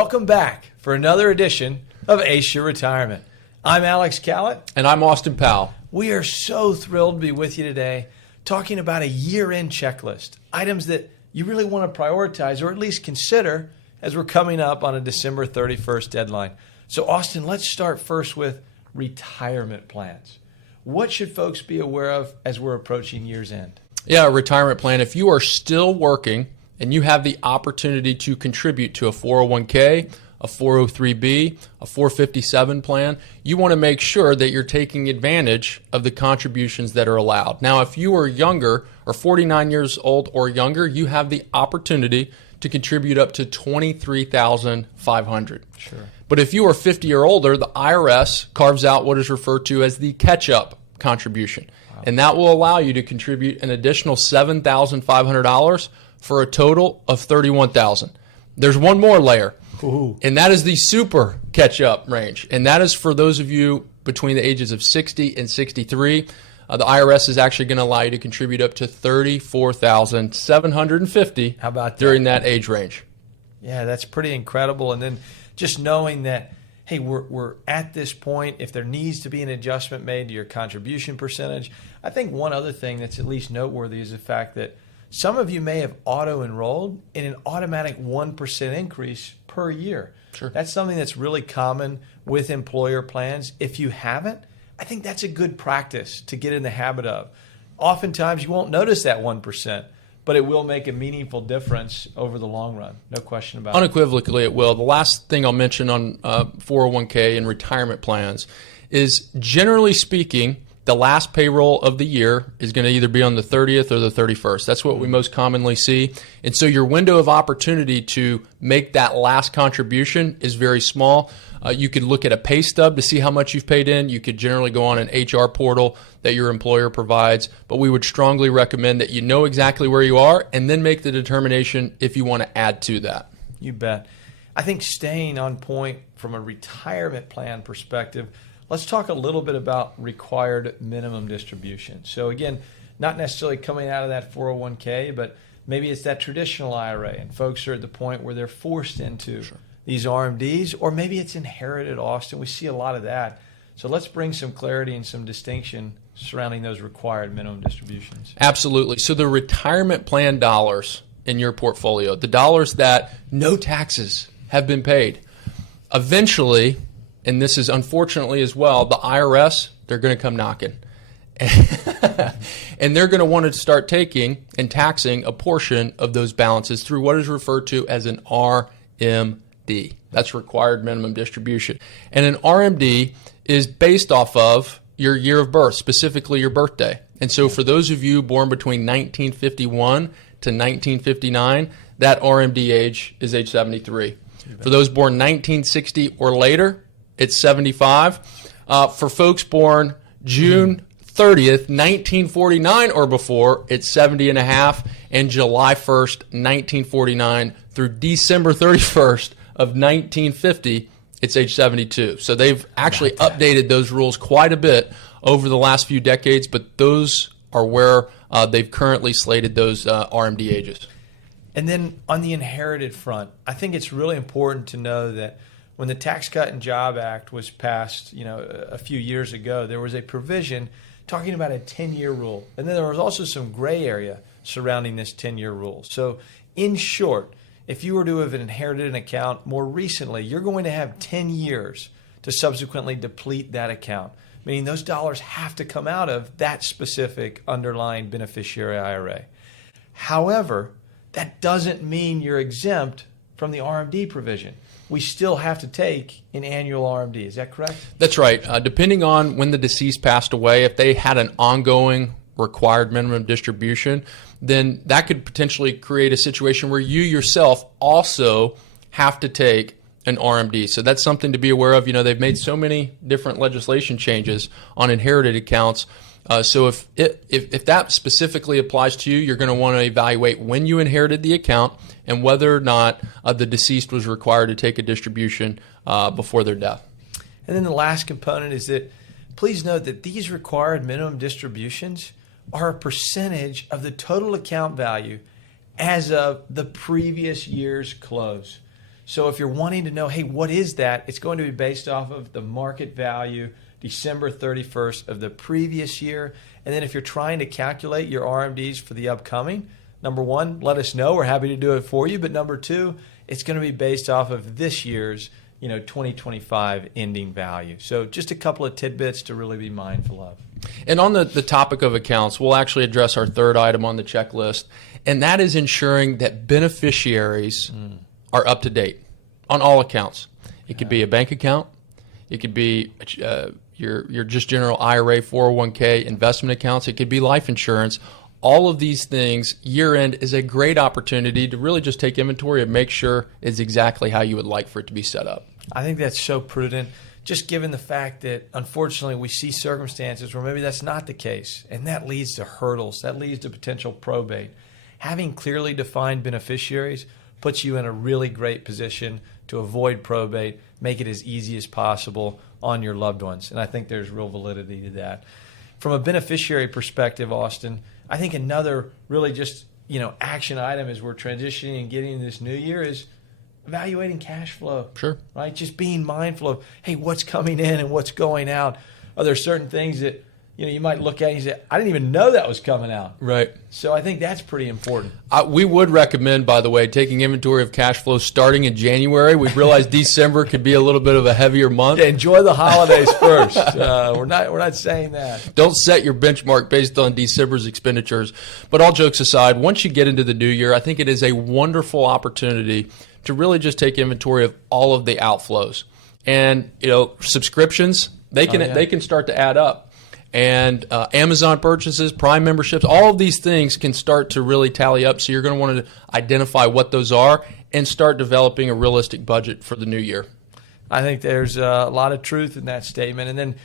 welcome back for another edition of Ace Your Retirement. I'm Alex Calott. And I'm Austin Powell. We are so thrilled to be with you today talking about a year-end checklist, items that you really want to prioritize or at least consider as we're coming up on a December 31st deadline. So Austin, let's start first with retirement plans. What should folks be aware of as we're approaching year's end? Yeah, a retirement plan. If you are still working and you have the opportunity to contribute to a 401k, a 403b, a 457 plan, you want to make sure that you're taking advantage of the contributions that are allowed. Now, if you are younger or 49 years old or younger, you have the opportunity to contribute up to $23,500. Sure. But if you are 50 or older, the IRS carves out what is referred to as the catch-up contribution. Wow. And that will allow you to contribute an additional $7,500 for a total of $31,000. There's one more layer. Ooh. And that is the super catch-up range. And that is for those of you between the ages of 60 and 63. The IRS is actually going to allow you to contribute up to $34,750 How about that? During that age range. Yeah, that's pretty incredible. And then just knowing that, hey, we're at this point, if there needs to be an adjustment made to your contribution percentage. I think one other thing that's at least noteworthy is the fact that some of you may have auto-enrolled in an automatic 1% increase per year. Sure. That's something that's really common with employer plans. If you haven't, I think that's a good practice to get in the habit of. Oftentimes, you won't notice that 1%, but it will make a meaningful difference over the long run. No question about it. Unequivocally, it will. The last thing I'll mention on 401k and retirement plans is, generally speaking, the last payroll of the year is going to either be on the 30th or the 31st. That's what we most commonly see. And so your window of opportunity to make that last contribution is very small. You could look at a pay stub to see how much you've paid in. You could generally go on an HR portal that your employer provides. But we would strongly recommend that you know exactly where you are and then make the determination if you want to add to that. You bet. I think staying on point from a retirement plan perspective, let's talk a little bit about required minimum distribution. So again, not necessarily coming out of that 401k, but maybe it's that traditional IRA and folks are at the point where they're forced into these RMDs, or maybe it's inherited, Austin. We see a lot of that. So let's bring some clarity and some distinction surrounding those required minimum distributions. Absolutely. So the retirement plan dollars in your portfolio, the dollars that no taxes have been paid, eventually, and this is unfortunately as well, the IRS, they're going to come knocking. And they're going to want to start taking and taxing a portion of those balances through what is referred to as an RMD. That's required minimum distribution. And an RMD is based off of your year of birth, specifically your birthday. And so for those of you born between 1951 to 1959, that RMD age is age 73. For those born 1960 or later, it's 75. For folks born June 30th, 1949 or before, it's 70 and a half. And July 1st, 1949 through December 31st of 1950, it's age 72. So they've actually updated those rules quite a bit over the last few decades, but those are where they've currently slated those RMD ages. And then on the inherited front, I think it's really important to know that when the Tax Cut and Job Act was passed, a few years ago, there was a provision talking about a 10-year rule. And then there was also some gray area surrounding this 10-year rule. So in short, if you were to have inherited an account more recently, you're going to have 10 years to subsequently deplete that account, meaning those dollars have to come out of that specific underlying beneficiary IRA. However, that doesn't mean you're exempt from the RMD provision. We still have to take an annual RMD. Is that correct? That's right. Depending on when the deceased passed away, if they had an ongoing required minimum distribution, then that could potentially create a situation where you yourself also have to take an RMD. So that's something to be aware of. They've made so many different legislation changes on inherited accounts. So if that specifically applies to you, you're going to want to evaluate when you inherited the account and whether or not the deceased was required to take a distribution before their death. And then the last component is that please note that these required minimum distributions are a percentage of the total account value as of the previous year's close. So if you're wanting to know, hey, what is that? It's going to be based off of the market value December 31st of the previous year. And then if you're trying to calculate your RMDs for the upcoming, number one, let us know. We're happy to do it for you. But number two, it's going to be based off of this year's 2025 ending value. So just a couple of tidbits to really be mindful of. And on the topic of accounts, we'll actually address our third item on the checklist, and that is ensuring that beneficiaries are up to date on all accounts. It could be a bank account. It could be your just general IRA, 401k, investment accounts. It could be life insurance. All of these things, year-end is a great opportunity to really just take inventory and make sure it's exactly how you would like for it to be set up. I think that's so prudent, just given the fact that, unfortunately, we see circumstances where maybe that's not the case, and that leads to hurdles. That leads to potential probate. Having clearly defined beneficiaries puts you in a really great position to avoid probate, make it as easy as possible on your loved ones, and I think there's real validity to that. From a beneficiary perspective, Austin, I think another really just action item as we're transitioning and getting into this new year is evaluating cash flow. Sure. Right? Just being mindful of, hey, what's coming in and what's going out. Are there certain things that you might look at and you say, I didn't even know that was coming out. Right. So I think that's pretty important. We would recommend, by the way, taking inventory of cash flow starting in January. We've realized December could be a little bit of a heavier month. Yeah, enjoy the holidays first. We're not saying that. Don't set your benchmark based on December's expenditures. But all jokes aside, once you get into the new year, I think it is a wonderful opportunity to really just take inventory of all of the outflows. And subscriptions, they can start to add up. And Amazon purchases, Prime memberships, all of these things can start to really tally up. So you're going to want to identify what those are and start developing a realistic budget for the new year. I think there's a lot of truth in that statement. And then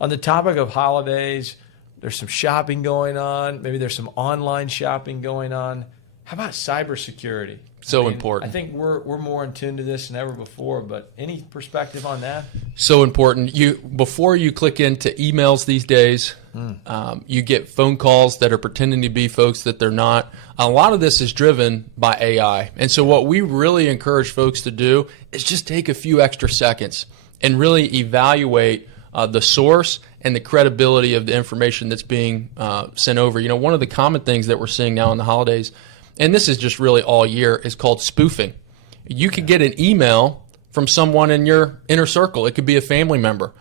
on the topic of holidays, there's some shopping going on. Maybe there's some online shopping going on. How about cybersecurity? So important. I think we're more in tune to this than ever before, but any perspective on that? So important. Before you click into emails these days, you get phone calls that are pretending to be folks that they're not. A lot of this is driven by AI. And so what we really encourage folks to do is just take a few extra seconds and really evaluate the source and the credibility of the information that's being sent over. One of the common things that we're seeing now in the holidays, and this is just really all year, is called spoofing. You could get an email from someone in your inner circle. It could be a family member.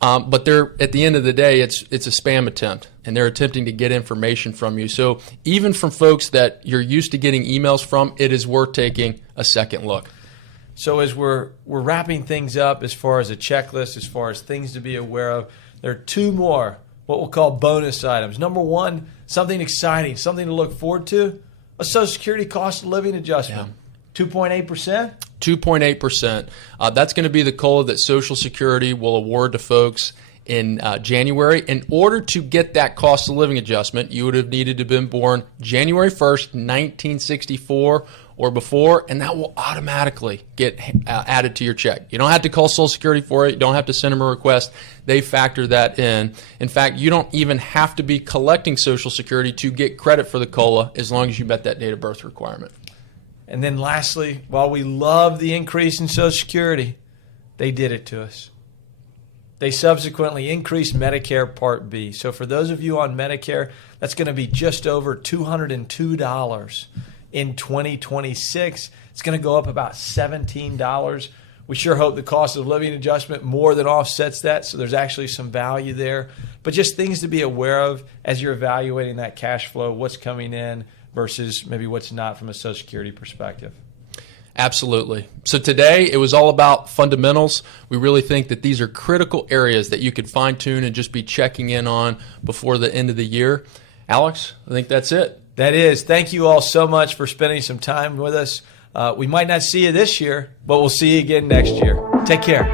But at the end of the day, it's a spam attempt, and they're attempting to get information from you. So even from folks that you're used to getting emails from, it is worth taking a second look. So as we're wrapping things up as far as a checklist, as far as things to be aware of, there are two more, what we'll call bonus items. Number one, something exciting, something to look forward to. A Social Security cost of living adjustment, 2.8%? 2.8%. That's going to be the COLA that Social Security will award to folks in January. In order to get that cost of living adjustment, you would have needed to have been born January 1st, 1964 or before, and that will automatically get added to your check. You don't have to call Social Security for it. You don't have to send them a request. They factor that in. In fact, you don't even have to be collecting Social Security to get credit for the COLA as long as you met that date of birth requirement. And then lastly, while we love the increase in Social Security, they did it to us. They subsequently increased Medicare Part B. So for those of you on Medicare, that's going to be just over $202 in 2026. It's going to go up about $17. We sure hope the cost of living adjustment more than offsets that, so there's actually some value there. But just things to be aware of as you're evaluating that cash flow, what's coming in versus maybe what's not from a Social Security perspective. Absolutely. So today it was all about fundamentals. We really think that these are critical areas that you could fine tune and just be checking in on before the end of the year. Alex, I think that's it. That is. Thank you all so much for spending some time with us. We might not see you this year, but we'll see you again next year. Take care.